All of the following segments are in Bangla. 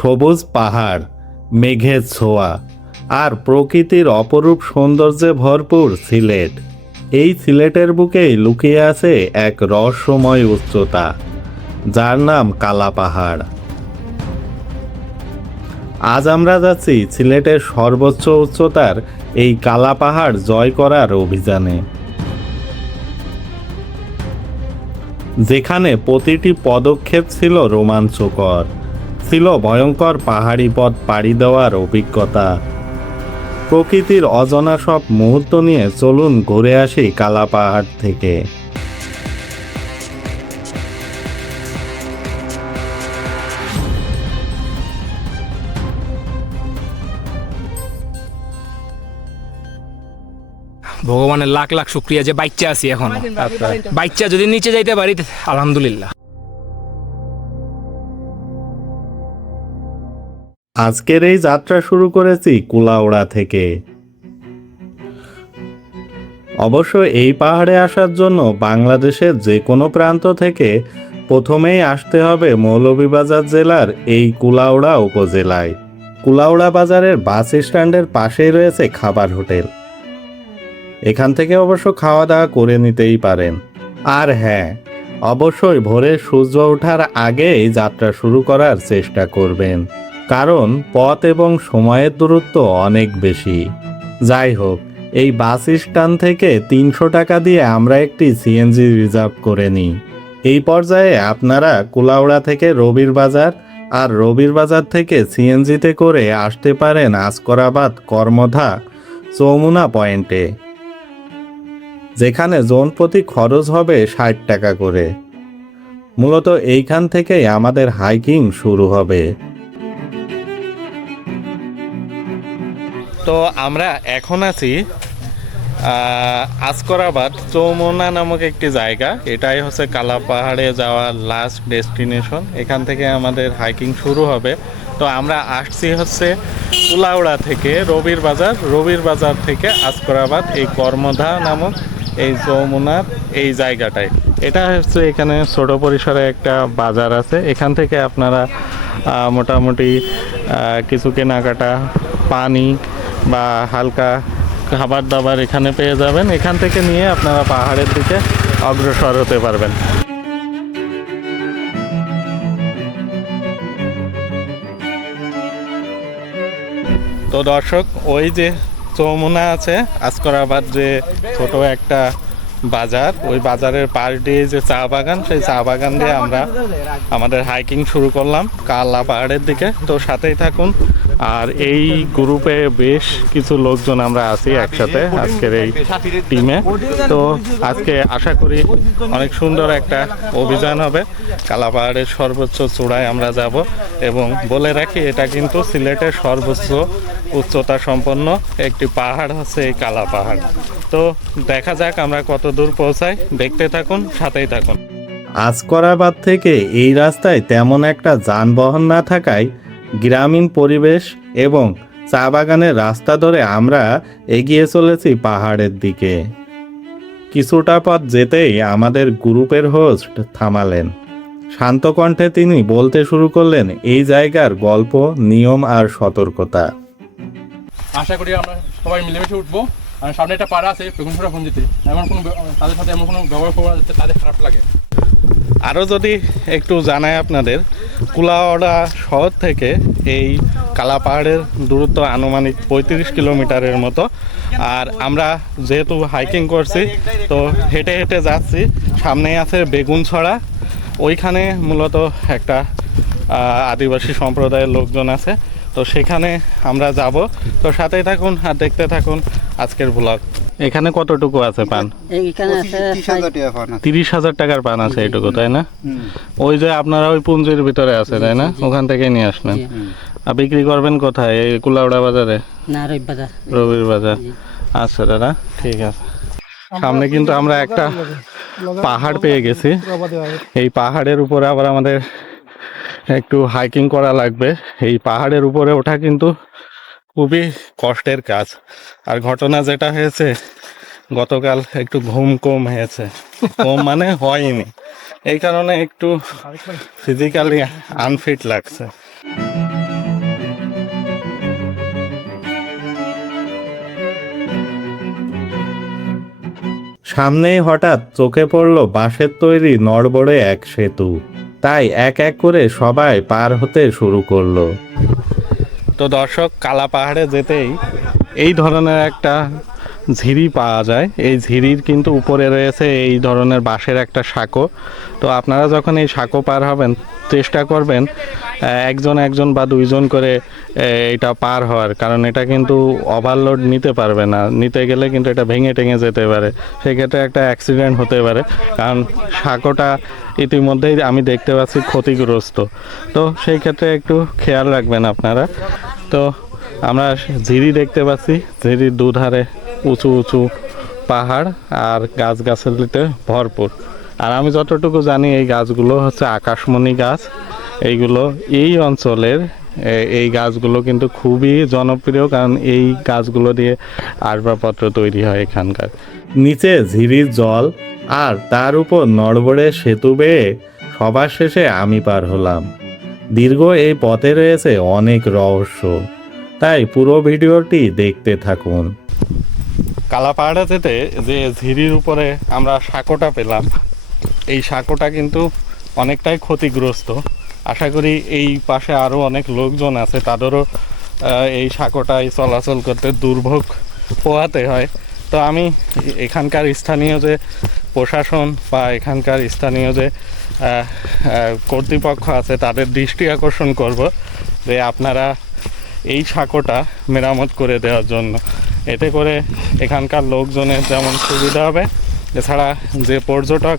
সবুজ পাহাড়, মেঘের ছোঁয়া আর প্রকৃতির অপরূপ সৌন্দর্যে ভরপুর সিলেট। এই সিলেটের বুকেই লুকিয়ে আছে এক রহস্যময় উচ্চতা, যার নাম কালা পাহাড়। আজ আমরা যাচ্ছি সিলেটের সর্বোচ্চ উচ্চতার এই কালা পাহাড় জয় করার অভিযানে, যেখানে প্রতিটি পদক্ষেপ ছিল রোমাঞ্চকর, ছিল ভয়ঙ্কর পাহাড়ি পথ পাড়ি দেওয়ার অভিজ্ঞতা। প্রকৃতির অজানা সব মুহূর্ত নিয়ে চলুন ঘুরে আসি কালা পাহাড় থেকে। ভগবানের লাখ লাখ শুক্রিয়া যে বাচ্চা আছি এখন। বাচ্চা যদি নিচে যাইতে পারি আলহামদুলিল্লাহ। আজকের এই যাত্রা শুরু করেছি কুলাউড়া থেকে। অবশ্য এই পাহাড়ে আসার জন্য বাংলাদেশের যে কোনো প্রান্ত থেকে প্রথমেই আসতে হবে মৌলভীবাজার জেলার এই কুলাউড়া উপজেলায়। কুলাউড়া বাজারের বাস স্ট্যান্ডের পাশেই রয়েছে খাবার হোটেল। এখান থেকে অবশ্য খাওয়া দাওয়া করে নিতেই পারেন। আর হ্যাঁ, অবশ্যই ভোরে সূর্য ওঠার আগেই যাত্রা শুরু করার চেষ্টা করবেন, কারণ পথ এবং সময়ের দূরত্ব অনেক বেশি। যাই হোক, এই বাস স্ট্যান্ড থেকে 300 টাকা দিয়ে আমরা একটি সিএনজি রিজার্ভ করে নিই। এই পর্যায়ে আপনারা কুলাউড়া থেকে রবির বাজার আর রবির বাজার থেকে সিএনজিতে করে আসতে পারেন আসকরাবাদ কর্মধা চৌমুনা পয়েন্টে, যেখানে জন প্রতি খরচ হবে 60 টাকা করে। মূলত এইখান থেকেই আমাদের হাইকিং শুরু হবে। তো আমরা এখন আছি আসকরাবাদ চৌমুনা নামক একটি জায়গা। এটাই হচ্ছে কালা পাহাড়ে যাওয়ার লাস্ট ডেস্টিনেশন। এখান থেকে আমাদের হাইকিং শুরু হবে। তো আমরা আসছি হচ্ছে কুলাউড়া থেকে রবির বাজার, রবির বাজার থেকে আসকরাবাদ, এই কর্মধা নামক এই চৌমুনার এই জায়গাটায়। এটা হচ্ছে এখানে ছোট পরিসরে একটা বাজার আছে। এখান থেকে আপনারা মোটামুটি কিছু কেনাকাটা, পানি বা হালকা খাবার দাবার এখানে পেয়ে যাবেন। এখান থেকে নিয়ে আপনারা পাহাড়ের দিকে অগ্রসর হতে পারবেন। তো দর্শক, ওই যে চৌমুনা আছে, আসকরাবাদ যে ছোট একটা বাজার, ওই বাজারের পাশ দিয়ে যে চা বাগান, সেই চা বাগান দিয়ে আমরা আমাদের হাইকিং শুরু করলাম কালা পাহাড়ের দিকে। তো সাথেই থাকুন। আর এই গ্রুপে বেশ কিছু লোকজন আমরা আছি একসাথে আজকের এই টিমে। তো আজকে আশা করি অনেক সুন্দর একটা অভিযান হবে। কালা পাহাড়ের সর্বোচ্চ চূড়ায় আমরা যাব, এবং বলে রাখি এটা কিন্তু সিলেটের সর্বোচ্চ উচ্চতা সম্পন্ন একটি পাহাড় হচ্ছে এই কালা পাহাড়। তো দেখা যাক আমরা কত দূর পৌঁছাই, দেখতে থাকুন, সাথেই থাকুন। আসকরাবাদ থেকে এই রাস্তায় তেমন একটা যানবাহন না থাকায় গ্রামীণ পরিবেশ এবং চা বাগানের রাস্তা ধরে আমরা এগিয়ে চলেছি পাহাড়ের দিকে। কিছুটা পথ যেতেই আমাদের গ্রুপের হোস্ট থামালেন। শান্ত কণ্ঠে তিনি বলতে শুরু করলেন এই জায়গার গল্প, নিয়ম আর সতর্কতা। আশা করি আমরা সবাই মিলেমিশে উঠবো। আর সামনে একটা পাড়া আছে পেগুনছড়া ফোনজিতে, এমন কোনো তাদের সাথে এমন কোনো ব্যবহার করা যাতে তাদের খারাপ লাগে। আরও যদি একটু জানাই আপনাদের, কুলাউড়া শহর থেকে এই কালা পাহাড়ের দূরত্ব আনুমানিক 35 কিলোমিটারের মতো। আর আমরা যেহেতু হাইকিং করছি, তো হেঁটে হেঁটে যাচ্ছি। সামনেই আছে বেগুনছড়া, ওইখানে মূলত একটা আদিবাসী সম্প্রদায়ের লোকজন আছে। তো সেখানে আমরা যাব। তো সাথেই থাকুন আর দেখতে থাকুন আজকের ব্লগ। এখানে কতটুকু আছে পান? এইখানে আছে 30,000 টাকার পান আছে এইটুকু, তাই না? ওই যে আপনারা ওই পুঞ্জির ভিতরে আছে, তাই না? ওখান থেকে নিয়ে আসলেন। আর বিক্রি করবেন কোথায়? এই কুলাউড়া বাজারে? না, রবি বাজার। রবির বাজার। আচ্ছা দাদা, ঠিক আছে। সামনে কিন্তু আমরা একটা পাহাড় পেয়ে গেছি। এই পাহাড়ের উপরে আবার আমাদের একটু হাইকিং করা লাগবে। এই পাহাড়ের উপরে ওঠা কিন্তু খুবই কষ্টের কাজ। আর ঘটনা যেটা হয়েছে, গতকাল একটু ঘুম কম হয়েছে, কম মানে হয়নি, এই কারণে একটু ফিজিক্যালি আনফিট লাগছে। সামনেই হঠাৎ চোখে পড়ল বাঁশের তৈরি নড়বড়ে এক সেতু। তাই এক এক করে সবাই পার হতে শুরু করলো। তো দর্শক, কালা পাহাড়ে যেতেই এই ধরনের একটা ঝিরি পাওয়া যায়। এই ঝিরির কিন্তু উপরে রয়েছে এই ধরনের বাঁশের একটা সাঁকো। তো আপনারা যখন এই সাঁকো পার হবেন, চেষ্টা করবেন একজন বা দুইজন করে এটা পার হওয়ার, কারণ এটা কিন্তু ওভারলোড নিতে পারবে না। নিতে গেলে কিন্তু এটা ভেঙে টেঙে যেতে পারে, সেক্ষেত্রে একটা অ্যাক্সিডেন্ট হতে পারে। কারণ সাঁকোটা ইতিমধ্যেই আমি দেখতে পাচ্ছি ক্ষতিগ্রস্ত। তো সেই ক্ষেত্রে একটু খেয়াল রাখবেন আপনারা। তো আমরা ঝিরি দেখতে পাচ্ছি, ঝিরির দুধারে উঁচু উঁচু পাহাড় আর গাছগাছালিতে ভরপুর। আর আমি যতটুকু জানি এই গাছগুলো হচ্ছে আকাশমণি গাছ। এইগুলো এই অঞ্চলের এই গাছগুলো কিন্তু খুবই জনপ্রিয়, কারণ এই গাছগুলো দিয়ে আসবাবপত্র তৈরি হয় এখানকার। নিচে ঝিরির জল আর তার উপর নড়বড়ে সেতু বেয়ে সবার শেষে আমি পার হলাম। দীর্ঘ এই পথে রয়েছে অনেক রহস্য, তাই পুরো ভিডিওটি দেখতে থাকুন। কালা পাহাড়ে যেতে যে ঝিরির উপরে আমরা সাঁকোটা পেলাম, এই সাঁকোটা কিন্তু অনেকটাই ক্ষতিগ্রস্ত। আশা করি এই পাশে আরও অনেক লোকজন আছে, তাদেরও এই সাঁকোটায় চলাচল করতে দুর্ভোগ পোহাতে হয়। তো আমি এখানকার স্থানীয় যে প্রশাসন বা এখানকার স্থানীয় যে কর্তৃপক্ষ আছে তাদের দৃষ্টি আকর্ষণ করব যে আপনারা এই সাঁকোটা মেরামত করে দেওয়ার জন্য। এতে করে এখানকার লোকজনের যেমন সুবিধা হবে, এছাড়া যে পর্যটক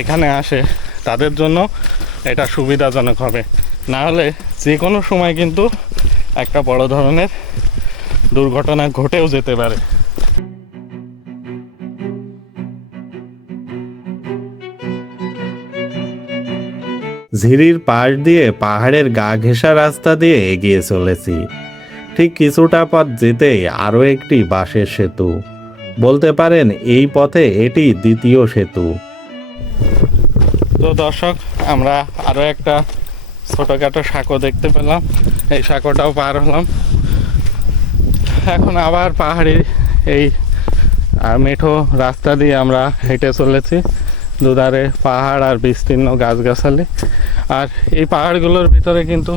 এখানে আসে তাদের জন্য এটা সুবিধাজনক হবে। না হলে যে কোনো সময় কিন্তু একটা বড় ধরনের দুর্ঘটনা ঘটেও যেতে পারে। ঝিরির পাশ দিয়ে পাহাড়ের গা ঘেঁষা রাস্তা দিয়ে এগিয়ে চলেছি। ঠিক কিছুটা পথ যেতেই আরও একটি বাঁশের সেতু, বলতে পারেন এই পথে এটি দ্বিতীয় সেতু। তো দর্শক, আমরা আরও একটা ছোটোখাটো সাঁকো দেখতে পেলাম, এই সাঁকোটাও পার হলাম। এখন আবার পাহাড়ি এই মেঠো রাস্তা দিয়ে আমরা হেঁটে চলেছি। দুধারে পাহাড় আর বিস্তীর্ণ গাছগাছালি। আর এই পাহাড়গুলোর ভিতরে কিন্তু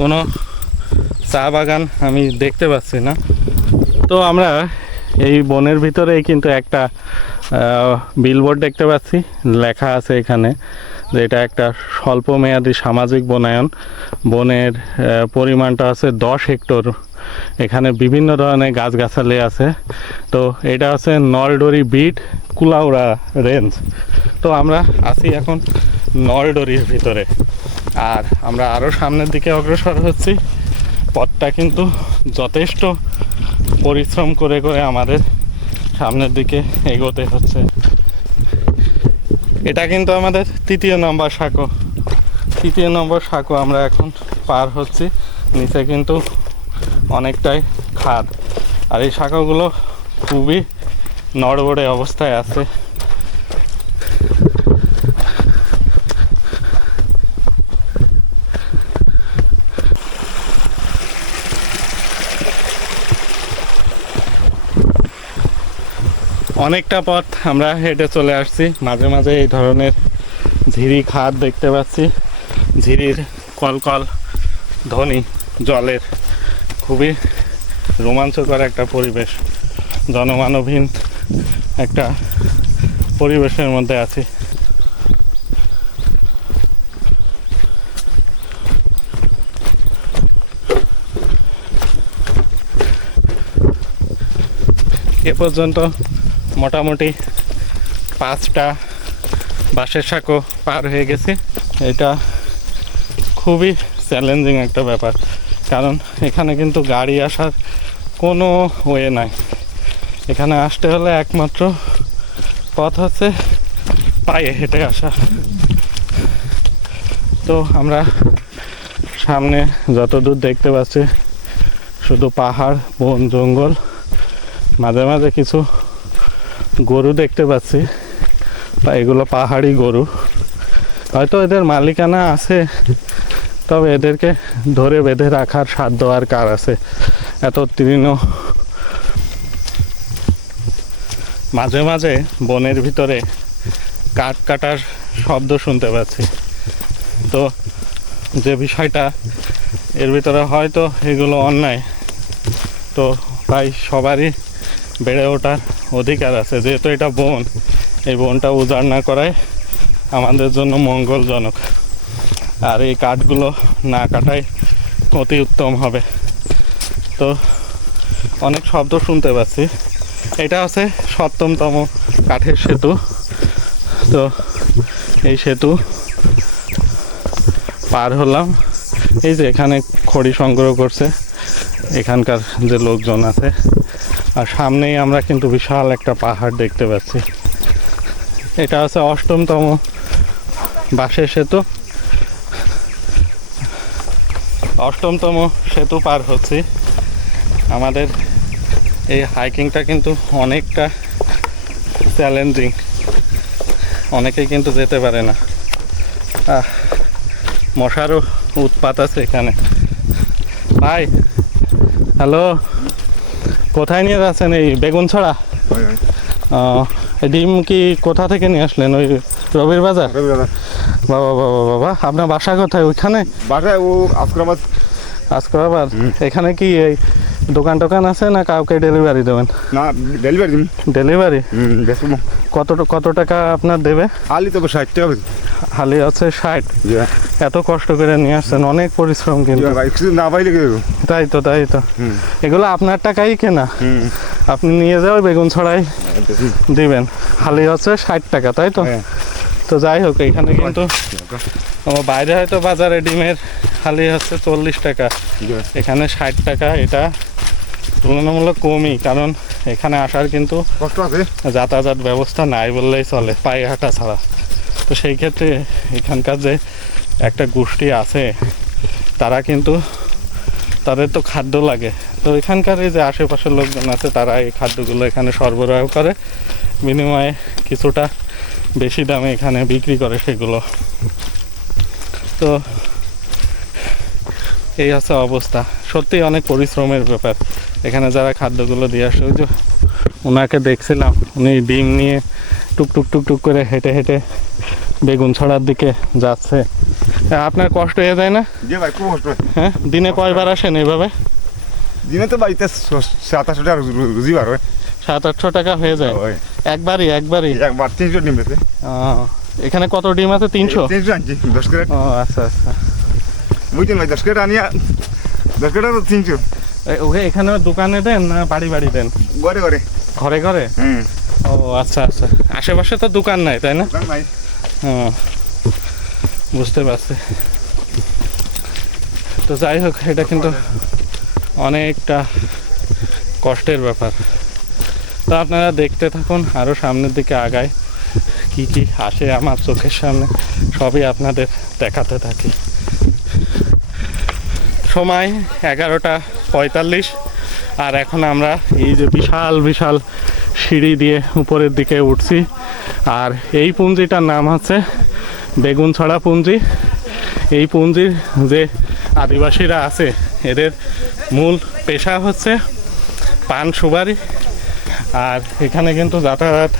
কোনো চা বাগান আমি দেখতে পাচ্ছি না। তো আমরা এই বনের ভিতরেই কিন্তু একটা বিলবোর্ড দেখতে পাচ্ছি, লেখা আছে এখানে যে এটা একটা স্বল্পমেয়াদী সামাজিক বনায়ন। বনের পরিমাণটা আছে 10 হেক্টর। এখানে বিভিন্ন ধরনের গাছগাছালি আছে। তো এটা হচ্ছে নলডরি বিট কুলাউড়া রেঞ্জ। তো আমরা আছি এখন নলডরির ভিতরে, আর আমরা আরও সামনের দিকে অগ্রসর হচ্ছি। পথটা কিন্তু যথেষ্ট পরিশ্রম করে করে আমাদের সামনের দিকে এগোতে হচ্ছে। এটা কিন্তু আমাদের তৃতীয় নম্বর সাঁকো আমরা এখন পার হচ্ছি। নিচে কিন্তু অনেকটাই খাদ, আর এই শাখাগুলো খুবই নড়বড়ে অবস্থায় আছে। অনেকটা পথ আমরা হেঁটে চলে আসছি। মাঝে মাঝে এই ধরনের ঝিরি খাদ দেখতে পাচ্ছি, ঝিরির কলকল ধ্বনি জলের, খুবই রোমাঞ্চকর একটা পরিবেশ, জনমানবহীন একটা পরিবেশের মধ্যে আছি। এ পর্যন্ত মোটামুটি 5টা বাঁশের সাঁকো পার হয়ে গেছে। এটা খুবই চ্যালেঞ্জিং একটা ব্যাপার, কারণ এখানে কিন্তু গাড়ি আসার কোনো ওয়ে নাই। এখানে আসতে হলে একমাত্র পথ হচ্ছে পায়ে হেঁটে আসা। তো আমরা সামনে যতদূর দেখতে পাচ্ছি শুধু পাহাড়, বন, জঙ্গল, মাঝে মাঝে কিছু গরু দেখতে পাচ্ছি, বা এগুলো পাহাড়ি গরু। হয়তো এদের মালিকানা আছে, তবে এদেরকে ধরে বেঁধে রাখার সাধ্য আর কার আছে? এত মাঝে মাঝে বনের ভিতরে কাঠ কাটার শব্দ শুনতে পাচ্ছি। তো যে বিষয়টা, এর ভিতরে হয়তো এগুলো অন্যায়, তো তাই সবারই বেড়ে ওঠার অধিকার আছে। যেহেতু এটা বন, এই বনটা উজাড় না করাই আমাদের জন্য মঙ্গলজনক। আর এই কাঠগুলো না কাটাই অতি উত্তম হবে। তো অনেক শব্দ শুনতে পাচ্ছি। এটা হচ্ছে 7তম কাঠের সেতু। তো এই সেতু পার হলাম। এই যে এখানে খড়ি সংগ্রহ করছে এখানকার যে লোকজন আছে। আর সামনেই আমরা কিন্তু বিশাল একটা পাহাড় দেখতে পাচ্ছি। এটা হচ্ছে 8তম বাঁশের সেতু। 8তম সেতু পার হচ্ছি। আমাদের এই হাইকিংটা কিন্তু অনেকটা চ্যালেঞ্জিং, অনেকেই কিন্তু যেতে পারে না। মশারও উৎপাত আছে এখানে। ভাই, হ্যালো, কোথায় নিয়ে যাচ্ছেন? এই বেগুনছড়া? এই ডিম কি কোথা থেকে নিয়ে আসলেন? ওই রবির বাজার? বাবা বাবা বাবা, আপনার বাসা কোথায়? ওইখানে বাসায় ও আজকরাবাদ। এখানে কি এই দোকান টোকান আছে না কাউকে ডেলিভারি দেবেন? না, ডেলিভারি দিন। ডেলিভারি বেসবো। কত টাকা আপনার দেবে? আলি তো 60 টাকা হবে। হালি হচ্ছে 60। এত কষ্ট করে নিয়ে আসছেন, অনেক পরিশ্রম কিন্তু। কিছু না পাইলে কি করবো? তাই তো এগুলো আপনার টাকাই কেনা, আপনি নিয়ে যাও বেগুন ছড়াই দিবেন। হালি হচ্ছে 60 টাকা, তাই তো? তো যাই হোক, এখানে কিন্তু বাইরে হয়তো বাজারে ডিমের হালি হচ্ছে 40 টাকা, এখানে 60 টাকা। এটা তুলনামূলক কমই, কারণ এখানে আসার কিন্তু কষ্ট আছে, যাতায়াত ব্যবস্থা নাই বললেই চলে, পায়ে হাঁটা ছাড়া। তো সেই ক্ষেত্রে এখানকার যে একটা গোষ্ঠী আছে, তারা কিন্তু তাদের তো খাদ্য লাগে। তো এখানকার এই যে আশেপাশের লোকজন আছে, তারা এই খাদ্যগুলো এখানে সরবরাহ করে, বিনিময়ে কিছুটা বেশি দামে এখানে বিক্রি করে সেগুলো। তো এই হচ্ছে অবস্থা। সত্যি অনেক পরিশ্রমের ব্যাপার। এখানে যারা খাদ্যগুলো দিয়ে আসে, ওই যে ওনাকে দেখছিলাম, উনি ডিম নিয়ে টুকটুক টুকটুক করে হেঁটে হেঁটে বেগুন ছড়ার দিকে যাচ্ছে। আপনার কষ্ট হয়ে যায় না? যে ভাই খুব কষ্ট। হ্যাঁ, দিনে কয়বার আসেন এইভাবে? দিনে তো বাড়িতে 700-800 টাকা রুজিবার হয়। 700-800 টাকা হয়ে যায় একবারই? একবার 300 ডিম বেছে। এখানে কত ডিম আছে? 300 আনছি 10 ক্যারেট। ও আচ্ছা আচ্ছা, বুঝছেন ভাই, 10 ক্যারেট আনিয়া 10 ক্যারেট তো 300। ওকে, এখানে দোকানে দেন না বাড়ি বাড়ি দেন? ঘরে ঘরে ঘরে ঘরে। ও আচ্ছা আচ্ছা, আশেপাশে তো দোকান নাই, তাই না? ভাই বুঝতে পারছি। তো যাই হোক, এটা কিন্তু অনেকটা কষ্টের ব্যাপার। তো আপনারা দেখতে থাকুন, আরও সামনের দিকে আগায় কি কি আসে আমার চোখের সামনে, সবই আপনাদের দেখাতে থাকি। সময় 11:45, আর এখন আমরা এই যে বিশাল বিশাল সিঁড়ি দিয়ে উপরের দিকে উঠছি। আর এই পুঞ্জিটার নাম হচ্ছে বেগুনছড়া পুঞ্জি। এই পুঞ্জির যে আদিবাসীরা আছে, এদের মূল পেশা হচ্ছে পান সুপারি। আর এখানে কিন্তু যাতায়াত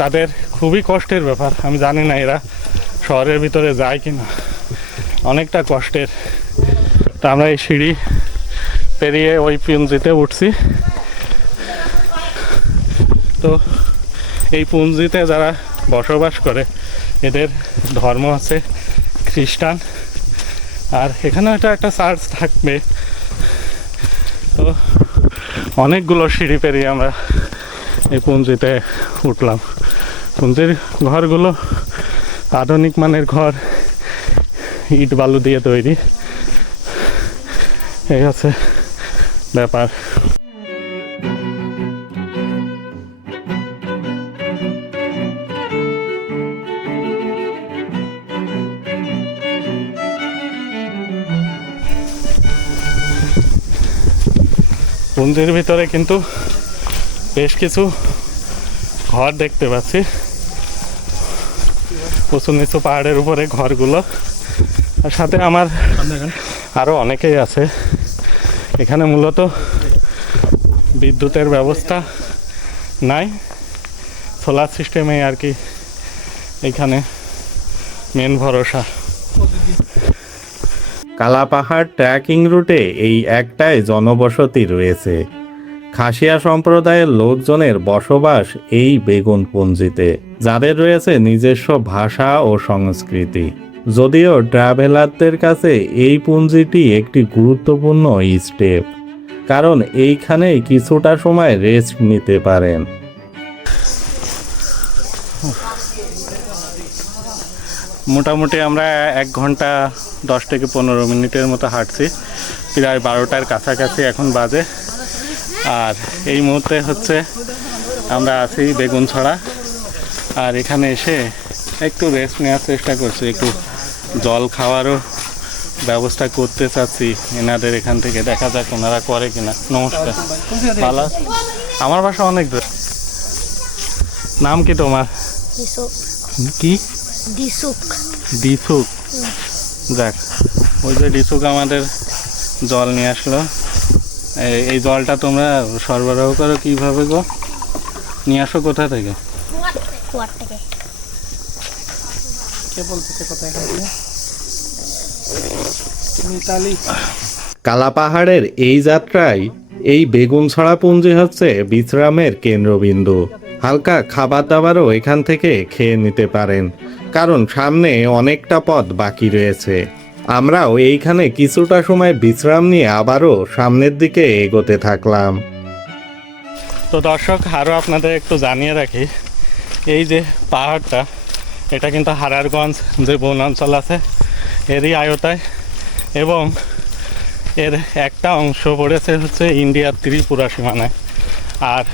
তাদের খুবই কষ্টের ব্যাপার। আমি জানি না এরা শহরের ভিতরে যায় কি না, অনেকটা কষ্টের। তো আমরা এই সিঁড়ি পেরিয়ে ওই পুঞ্জিতে উঠছি। তো এই পুঞ্জিতে যারা বসবাস করে, এদের ধর্ম আছে খ্রিস্টান। আর এখানে একটা চার্চ থাকবে। তো অনেকগুলো সিঁড়ি পেরিয়ে আমরা এই পুঞ্জিতে উঠলাম। পুঞ্জির ঘরগুলো আধুনিক মানের ঘর, ইট বালু দিয়ে তৈরি। এই হচ্ছে ব্যাপার। পুঞ্জির ভিতরে কিন্তু বেশ কিছু ঘর দেখতে পাচ্ছি, উঁচু নিচু পাহাড়ের উপরে ঘরগুলো। আর সাথে আমার আরও অনেকেই আছে। এখানে মূলত বিদ্যুতের ব্যবস্থা নাই, সোলার সিস্টেমে আর কি এখানে মেন ভরসা। কালাপাহাড় ট্রেকিং রুটে এই একটাই জনবসতি রয়েছে। খাসিয়া সম্প্রদায়ের লোকজনের বসবাস এই বেগুনপুঞ্জিতে, যাদের রয়েছে নিজস্ব ভাষা ও সংস্কৃতি। যদিও ট্রাভেলারদের কাছে এই পুঞ্জিটি একটি গুরুত্বপূর্ণ স্টেপ, কারণ এইখানেই কিছুটা সময় রেস্ট নিতে পারেন। মোটামুটি আমরা 1 ঘন্টা 10 থেকে 15 মিনিটের মতো হাঁটছি, প্রায় 12টার কাছাকাছি এখন বাজে। আর এই মুহূর্তে হচ্ছে আমরা আছি বেগুনছড়া, আর এখানে এসে একটু রেস্ট নেওয়ার চেষ্টা করছি, একটু জল খাওয়ারও ব্যবস্থা করতে চাচ্ছি এনাদের এখান থেকে, দেখা যাক ওনারা করে কিনা। নমস্কার, ভালো? আমার বাসা অনেক দূর। নাম কি তোমার? কি? ডিসুক। ডিসুক। যাক, ওই যে ডিসুক আমাদের জল নিয়ে আসলো। এই জলটা তোমরা সরবরাহ করো কিভাবে গো? নিয়ে আসো কোথা থেকে? কুয়ার থেকে। কে বলতেছে কথা এখানে? মিতালি। কালাপাহাড়ের এই যাত্রায় এই বেগুনছড়া পুঞ্জি হচ্ছে বিশ্রামের কেন্দ্রবিন্দু। হালকা খাবার দাবারও এখান থেকে খেয়ে নিতে পারেন, কারণ সামনে অনেকটা পথ বাকি রয়েছে। আমরাও এইখানে কিছুটা সময় বিশ্রাম নিয়ে আবারও সামনের দিকে এগোতে থাকলাম। তো দর্শক, আরও আপনাদের একটু জানিয়ে রাখি, এই যে পাহাড়টা, এটা কিন্তু হারারগঞ্জ যে বনাঞ্চল আছে এরই আয়তায়, এবং এর একটা অংশ পড়েছে হচ্ছে ইন্ডিয়ার ত্রিপুরা সীমানায়। আর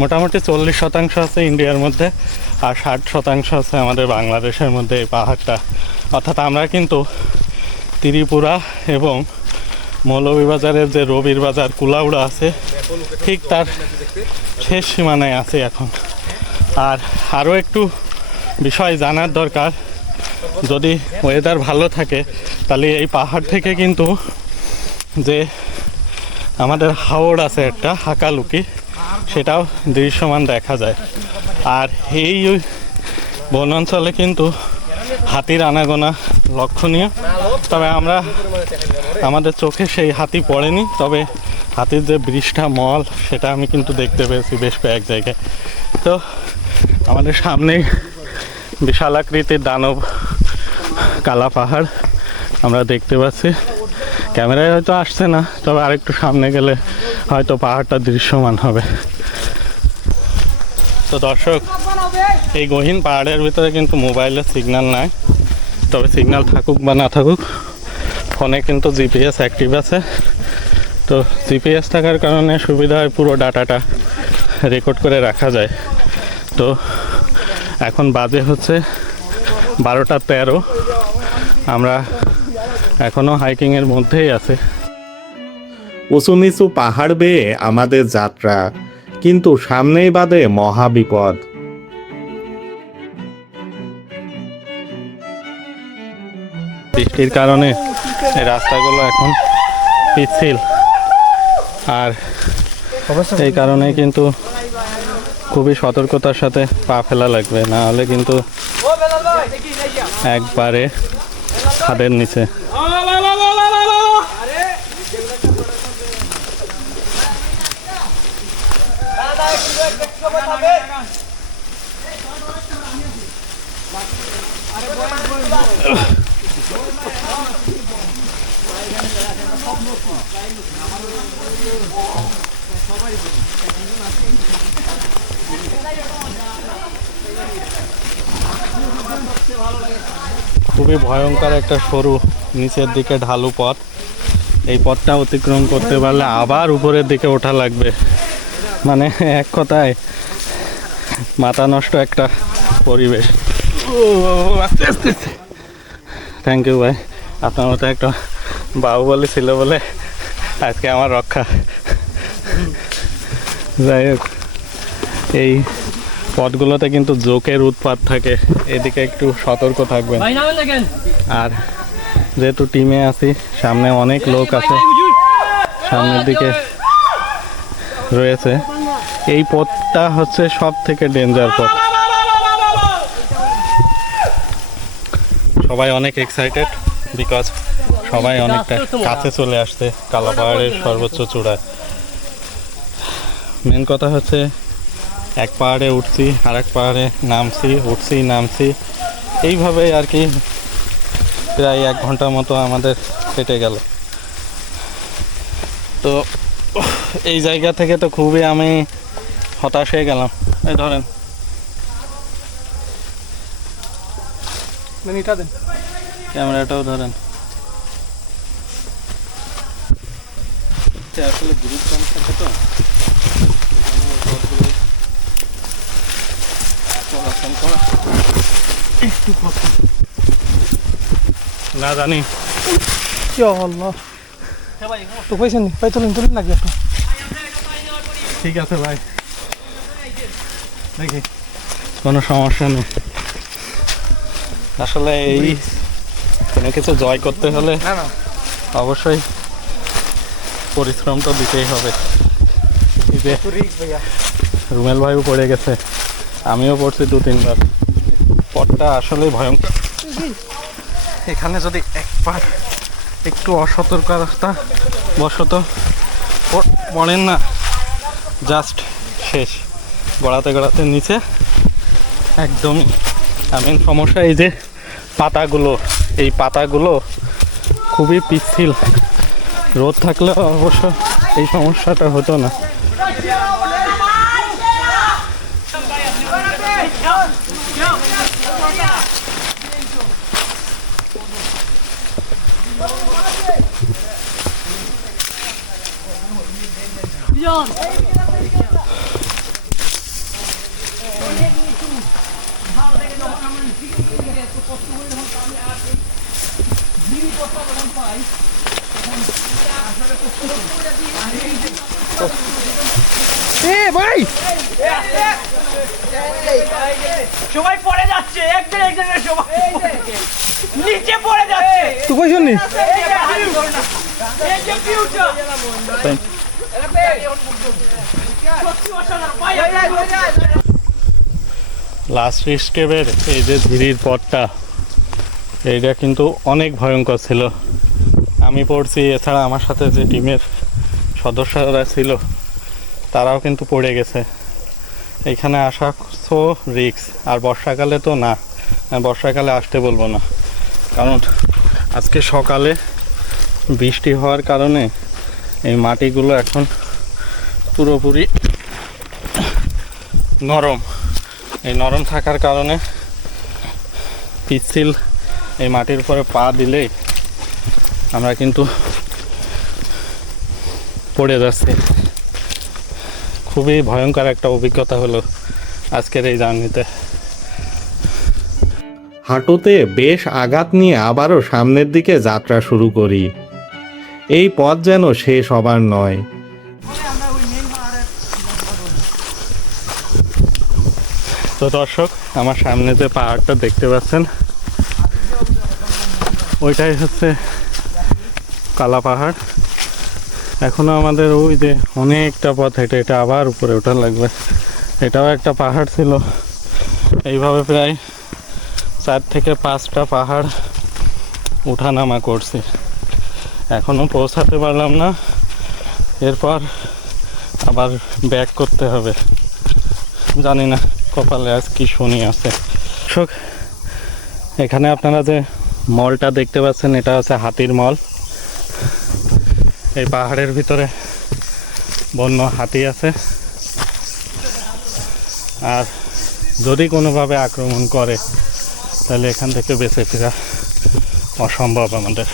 মোটামুটি 40% আছে ইন্ডিয়ার মধ্যে, আর 60% আছে আমাদের বাংলাদেশের মধ্যে এই পাহাড়টা। অর্থাৎ আমরা কিন্তু ত্রিপুরা এবং মৌলভীবাজারের যে রবির বাজার কুলাউড়া আছে, ঠিক তার শেষ সীমানায় আছে এখন। আর আরও একটু বিষয় জানার দরকার, যদি ওয়েদার ভালো থাকে তাহলে এই পাহাড় থেকে কিন্তু যে আমাদের হাওড় আছে একটা হাকালুকি, সেটাও দৃশ্যমান দেখা যায়। আর এই বনাঞ্চলে কিন্তু হাতির আনাগোনা লক্ষণীয়, তবে আমাদের চোখে সেই হাতি পড়েনি, তবে হাতির যে বৃষ্ঠা মল সেটা আমি কিন্তু দেখতে পেয়েছি বেশ কয়েক জায়গায়। তো আমাদের সামনে বিশাল আকৃতির দানব কালা পাহাড় আমরা দেখতে পাচ্ছি। ক্যামেরায় হয়তো আসছে না, তবে আরেকটু সামনে গেলে হয়তো পাহাড়টা দৃশ্যমান হবে। তো দর্শক, এই গহীন পাহাড়ের ভিতরে কিন্তু মোবাইলের সিগন্যাল নাই, তবে সিগন্যাল থাকুক বা না থাকুক ফোনে কিন্তু জিপিএস অ্যাক্টিভ আছে। তো জিপিএস থাকার কারণে সুবিধা হয়, পুরো ডাটাটা রেকর্ড করে রাখা যায়। তো এখন বাজে হচ্ছে 12টা 13, আমরা এখনও হাইকিংয়ের মধ্যেই আছে। উঁচু নিচু পাহাড় বেয়ে আমাদের যাত্রা, কিন্তু সামনেই বাদে মহাবিপদ। বৃষ্টির কারণে এই রাস্তাগুলো এখন পিচ্ছিল, আর এই কারণে কিন্তু খুবই সতর্কতার সাথে পা ফেলা লাগবে, না হলে কিন্তু একবারে খাদের নিচে। খুবই ভয়ঙ্কর একটা সরু নিচের দিকে ঢালু পথ। এই পথটা অতিক্রম করতে পারলে আবার উপরের দিকে ওঠা লাগবে, মানে এক কথায় মাথা নষ্ট একটা পরিবেশ। আস্তে আস্তে। থ্যাংক ইউ ভাই, আপনার মতো একটা বাহুবলী ছিল বলে আজকে আমার রক্ষা। যাই হোক, এই পথগুলোতে কিন্তু জোকের উৎপাত থাকে, এদিকে একটু সতর্ক থাকবেন। আর যেহেতু টিমে আছি, সামনে অনেক লোক আছে, সামনের দিকে রয়েছে, এই পথটা হচ্ছে সব থেকে ডেঞ্জার পথ। সবাই অনেক এক্সাইটেড বিকজ সবাই অনেকটা কাছে চলে আসছে কালা পাহাড়ের সর্বোচ্চ চূড়ায়। মেন কথা হচ্ছে এক পাহাড়ে উঠছি, আর এক পাহাড়ে নামছি, উঠছি নামছি, এইভাবেই আর কি প্রায় 1 ঘন্টার মতো আমাদের কেটে গেল। তো এই জায়গা থেকে তো খুবই আমি হতাশ হয়ে গেলাম। এই ধরেন ক্যামেরাটাও ধরেন। আসলে গ্রুপ কম থাকে তো একটু কথা না জানি। তো পয়সা নেই, ভাই তুলেন তুলেন নাকি একটু? ঠিক আছে ভাই, দেখি কোনো সমস্যা নেই। আসলে এই কোনো কিছু জয় করতে হলে অবশ্যই পরিশ্রম তো দিতেই হবে। এই যে রুমেল ভাইও পড়ে গেছে, আমিও পড়ছি 2-3 বার। পথটা আসলে ভয়ঙ্কর। এখানে যদি একবার একটু অসতর্কতা বশত পড়েন না, জাস্ট শেষ। গড়াতে গড়াতে নিচে একদমই। সমস্যা এই যে পাতাগুলো, এই পাতাগুলো খুবই পিচ্ছিল। রোদ থাকলে অবশ্য এই সমস্যাটা হতো না। সবাই পড়ে যাচ্ছে, একজনের সবাই নিচে পড়ে যাচ্ছে। তো পয়সা নেই। এই যে ফিউচার সত্যি অসাধারণ ভাই। লাস্ট স্টেপের এই যে ঝিরির পথটা, এইটা কিন্তু অনেক ভয়ঙ্কর ছিল। আমি পড়ছি, এছাড়া আমার সাথে যে টিমের সদস্যরা ছিল তারাও কিন্তু পড়ে গেছে। এইখানে আসা সো রিস্ক। আর বর্ষাকালে তো না, বর্ষাকালে আসতে বলবো না, কারণ আজকে সকালে বৃষ্টি হওয়ার কারণে এই মাটিগুলো এখন পুরোপুরি নরম। এই নরম থাকার কারণে পিচ্ছিল এই মাটির উপরে পা দিলেই আমরা কিন্তু পড়ে যাচ্ছি। খুবই ভয়ঙ্কর একটা অভিজ্ঞতা হলো আজকের এই জার্নিতে। হাঁটুতে বেশ আঘাত নিয়ে আবারও সামনের দিকে যাত্রা শুরু করি। এই পথ যেন শেষ হবার নয়। তো দর্শক, আমার সামনে যে পাহাড়টা দেখতে পাচ্ছেন ওইটাই হচ্ছে কালা পাহাড়। এখনো আমাদের ওই যে অনেকটা পথ হেঁটে এটা আবার উপরে ওঠা লাগবে। এটাও একটা পাহাড় ছিল। এইভাবে প্রায় 4 থেকে 5টা পাহাড় উঠানামা করছি, এখনো পৌঁছাতে পারলাম না। এরপর আবার ব্যাক করতে হবে। জানি না কপালে আজ কি শনি আছে। দর্শক, এখানে আপনারা যে মলটা দেখতে পাচ্ছেন এটা হচ্ছে হাতির মল। এই পাহাড়ের ভিতরে বন্য হাতি আছে, আর যদি কোনোভাবে আক্রমণ করে তাহলে এখান থেকে বেঁচে ফেরা অসম্ভব আমাদের।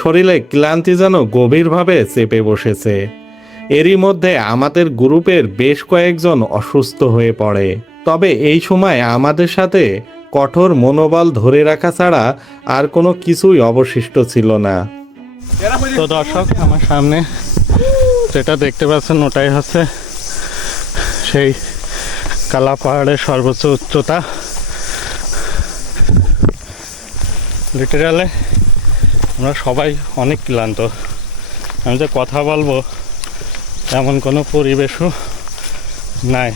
শরীরে ক্লান্তি যেন গভীরভাবে চেপে বসেছে। এরই মধ্যে আমাদের গ্রুপের বেশ কয়েকজন অসুস্থ হয়ে পড়ে। তবে এই সময় আমাদের সাথে কঠোর মনোবল ধরে রাখা ছাড়া আর কোনো কিছুই অবশিষ্ট ছিল না। তো দর্শক, আমার সামনে যেটা দেখতে পাচ্ছেন ওটাই হচ্ছে সেই কালা পাহাড়ের সর্বোচ্চ উচ্চতা। লিটারালি আমরা সবাই অনেক ক্লান্ত। আমি যে কথা বলবো এমন কোনো পরিবেশও নাই।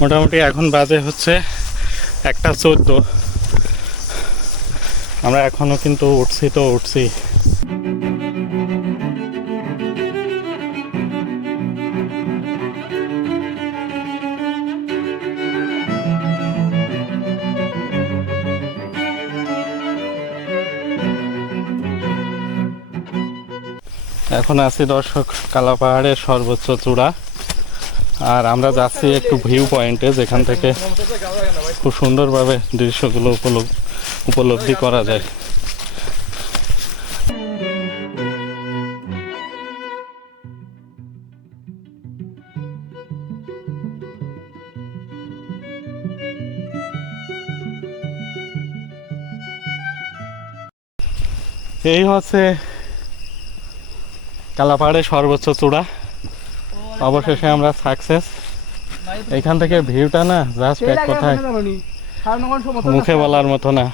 মোটামুটি এখন বাজে হচ্ছে 1:14। আমরা এখনো কিন্তু উঠছি। এখন আছি দর্শক কালা পাহাড়ের সর্বোচ্চ চূড়া, আর আমরা যাচ্ছি একটু ভিউ পয়েন্টে, যেখান থেকে খুব সুন্দরভাবে দৃশ্যগুলো উপলব্ধি করা যায়। এই হচ্ছে কালা পাহাড়ের সর্বোচ্চ চূড়া। অবশেষে আমরা সাকসেস। এখান থেকে ভিউটা না জাস্ট এক কথায় মুখে বলার মতো না।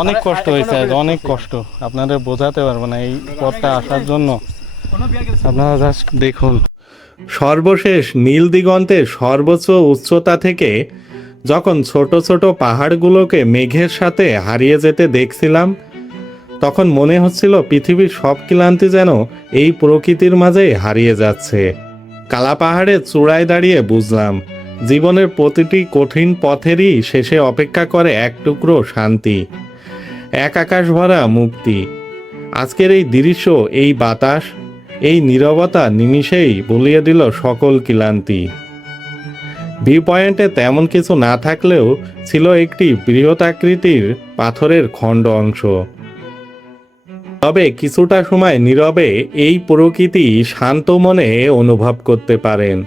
অনেক কষ্ট হয়েছে আজ, অনেক কষ্ট, আপনাদের বোঝাতে পারবো না। এই পথটা আসার জন্য আপনারা জাস্ট দেখুন। সর্বশেষ নীল দিগন্তের সর্বোচ্চ উচ্চতা থেকে যখন ছোট ছোট পাহাড়গুলোকে মেঘের সাথে হারিয়ে যেতে দেখছিলাম, তখন মনে হচ্ছিল পৃথিবীর সব ক্লান্তি যেন এই প্রকৃতির মাঝে হারিয়ে যাচ্ছে। কালা পাহাড়ের চূড়ায় দাঁড়িয়ে বুঝলাম, জীবনের প্রতিটি কঠিন পথেরই শেষে অপেক্ষা করে এক টুকরো শান্তি, এক আকাশ ভরা মুক্তি। আজকের এই দৃশ্য, এই বাতাস, এই নীরবতা নিমিষেই ভুলিয়ে দিল সকল ক্লান্তি। ভিউ পয়েন্টে তেমন কিছু না থাকলেও ছিল একটি বৃহৎ আকৃতির পাথরের খণ্ড অংশ। তবে কিছুটা সময় নীরবে এই প্রকৃতি শান্ত মনে অনুভব করতে পারেন।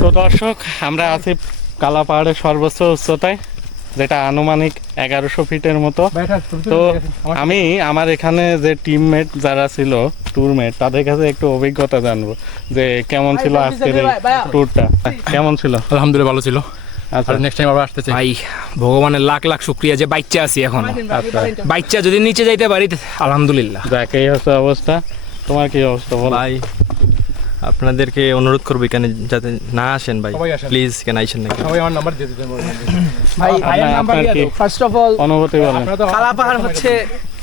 তো দর্শক, আমরা আছি কালা পাহাড়ের সর্বোচ্চ উচ্চতায়, যেটা আনুমানিক 1100 ফিটের মতো। তো আমি আমার এখানে যে টিমমেট যারা ছিল, ট্যুরমেট, তাদের কাছে একটু অভিজ্ঞতা জানবো যে কেমন ছিল আজকের এই ট্যুরটা, কেমন ছিল? আলহামদুলিল্লাহ ভালো ছিল। আচ্ছা, নেক্সট টাইম আবার আসতে চাই। ভাই ভগবানের লাখ লাখ শুক্রিয়া যে বাচ্চা আছি এখন। আচ্ছা, বাচ্চা যদি নিচে যাইতে পারি আলহামদুলিল্লাহ। যাক, এই হচ্ছে অবস্থা। তোমার কি অবস্থা বল? ভাই আপনাদেরকে অনুরোধ করবো এখানে যাতে না আসেন ভাই, সবাই আসেন। প্লিজ কেন আইসেন না। সবাই আমার নাম্বার দিয়ে দিতে ভাই আপনার কি ফার্স্ট অফ অল অনুভূতি বলেন? কালা পাহাড় হচ্ছে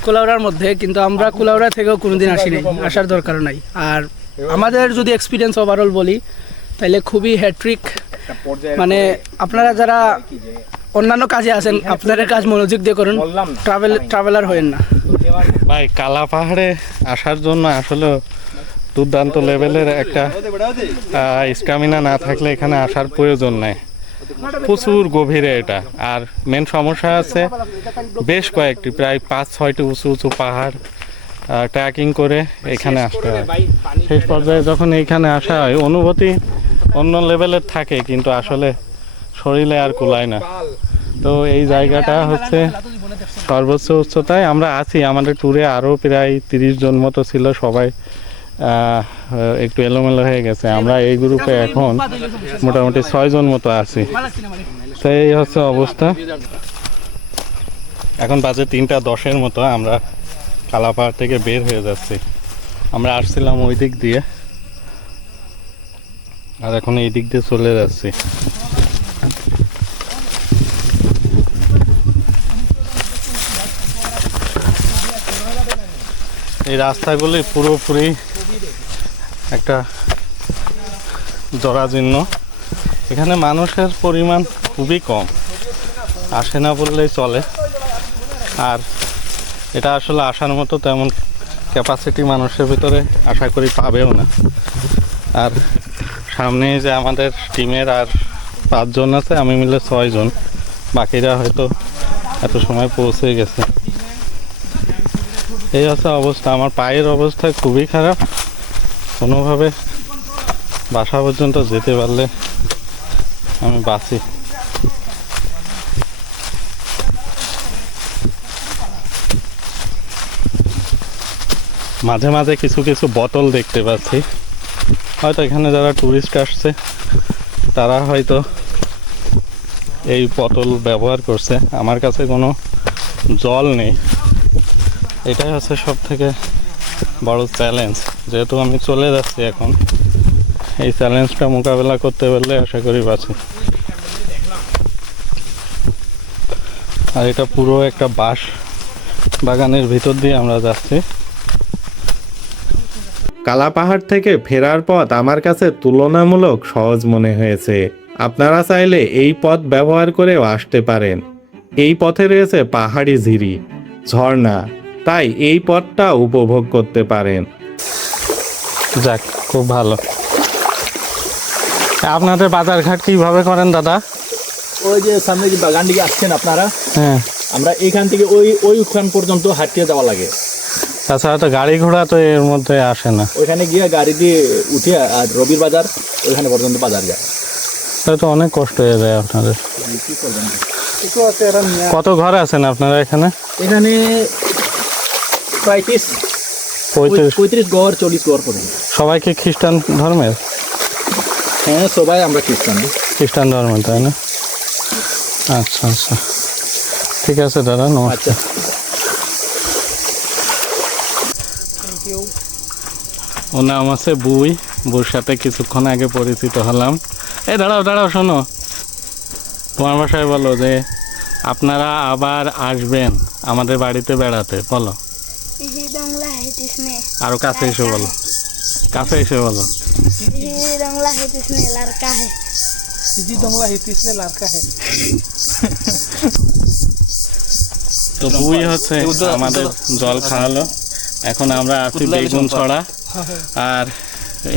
কুলাউড়ার মধ্যে, কিন্তু আমরা কুলাউড়া থেকেও কোনোদিন আসিনি, আসার দরকার নাই। আর আমাদের যদি এক্সপিরিয়েন্স ওভারঅল বলি তাহলে খুবই হ্যাট্রিক। মানে আপনারা যারা অন্যান্য কাজে আছেন, আপনাদের কাজ মনোযোগ দিয়ে করুন, ট্রাভেলার হয়েন না। ভাই, কালা পাহাড়ে আসার জন্য আসলে দুর্দান্ত লেভেলের একটা স্ট্যামিনা না থাকলে এখানে আসার প্রয়োজন নেই। প্রচুর গভীরে এটা। আর মেন সমস্যা আছে বেশ কয়েকটি, প্রায় 5-6টি উঁচু উঁচু পাহাড় ট্রেকিং করে এখানে আসতে হয়। শেষ পর্যায়ে যখন এইখানে আসা হয়, অনুভূতি অন্য লেভেলের থাকে, কিন্তু আসলে শরীরে আর কুলায় না। তো এই জায়গাটা হচ্ছে সর্বোচ্চ উচ্চতায় আমরা আছি। আমাদের ট্যুরে আরও প্রায় 30 জন মতো ছিল, সবাই একটু এলোমেলো হয়ে গেছে। আমরা এই গ্রুপে এখন মোটামুটি 6 জন মতো আছি। তো এই হচ্ছে অবস্থা। এখন বাজে 3:10 মতো। আমরা কালাপাহাড় থেকে বের হয়ে যাচ্ছি। আমরা আসছিলাম ওই দিক দিয়ে, আর এখন এই দিক দিয়ে চলে যাচ্ছি। এই রাস্তাগুলি পুরোপুরি একটা জরাজীর্ণ। এখানে মানুষের পরিমাণ খুবই কম, আসে না বললেই চলে। আর এটা আসলে আসার মতো তেমন ক্যাপাসিটি মানুষের ভিতরে আশা করি পাবেও না। আর সামনে যে আমাদের টিমের আর 5 জন আছে, আমি মিলে 6 জন, বাকিরা হয়তো এত সময় পৌঁছে গেছে। এই হচ্ছে অবস্থা। আমার পায়ের অবস্থা খুবই খারাপ। কোনোভাবে বাসা পর্যন্ত যেতে পারলে আমি বাঁচি। মাঝে মাঝে কিছু কিছু বোতল দেখতে পাচ্ছি, হয়তো এখানে যারা টুরিস্ট আসছে তারা হয়তো এই বোতল ব্যবহার করছে। আমার কাছে কোনো জল নেই, এটাই হচ্ছে সব থেকে বড় চ্যালেঞ্জ। যেহেতু আমি চলে যাচ্ছি এখন, এই চ্যালেঞ্জটা মোকাবেলা করতে পারলে আশা করি বাঁচি। আর এটা পুরো একটা বাঁশ বাগানের ভিতর দিয়ে আমরা যাচ্ছি। কালাপাহাড় থেকে ফেরার পথ আমার কাছে তুলনামূলক সহজ মনে হয়েছে। আপনারা চাইলে এই পথ ব্যবহার করেও আসতে পারেন। এই পথে রয়েছে পাহাড়ি ঝিরি, ঝর্ণা, তাই এই পথটা উপভোগ করতে পারেন। যাক, খুব ভালো। আপনাদের বাজারঘাট কিভাবে করেন দাদা? ওই যে সামনে যে বাগান দিকে আসছেন আপনারা, হ্যাঁ, আমরা এইখান থেকে ওইখান পর্যন্ত হাঁটিয়ে যাওয়া লাগে। তাছাড়া তো গাড়ি ঘোড়া তো এর মধ্যে আসে না। ওইখানে গিয়ে গাড়ি দিয়ে উঠে আর রবির বাজার ওইখানে পর্যন্ত বাজার যায়। তাহলে তো অনেক কষ্ট হয়ে যায় আপনাদের। কত ঘর আছেন আপনারা এখানে? এখানে প্রায় 35 গড় 40 গড় পর্যন্ত। সবাই কি খ্রিস্টান ধর্মের? হ্যাঁ, সবাই আমরা খ্রিস্টান। খ্রিস্টান ধর্মের, তাই না? আচ্ছা আচ্ছা, ঠিক আছে দাদা, নমস্কার। ও নাম আছে বুই। বুর সাথে কিছুক্ষণ আগে পরিচিত হলাম। এই দাঁড়াও দাঁড়াও, শোনো, তোমার বাসায় বলো যে আপনারা আবার আসবেন আমাদের বাড়িতে বেড়াতে, বলো। আরো কাছে এসে বলো, কাছে এসে বলো। তো বুই হচ্ছে আমাদের জল খাওয়ালো। এখন আমরা আছি বেগুনছড়া, আর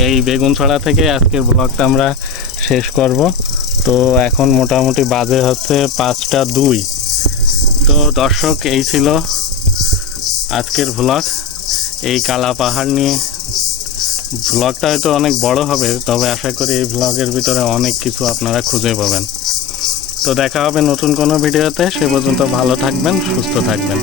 এই বেগুনছড়া থেকে আজকের ব্লগটা আমরা শেষ করব। তো এখন মোটামুটি বাজে হচ্ছে 5টা 2। তো দর্শক, এই ছিল আজকের ব্লগ। এই কালা পাহাড় নিয়ে ব্লগটা হয়তো অনেক বড় হবে, তবে আশা করি এই ব্লগের ভিতরে অনেক কিছু আপনারা খুঁজে পাবেন। তো দেখা হবে নতুন কোনো ভিডিওতে। সে পর্যন্ত ভালো থাকবেন, সুস্থ থাকবেন।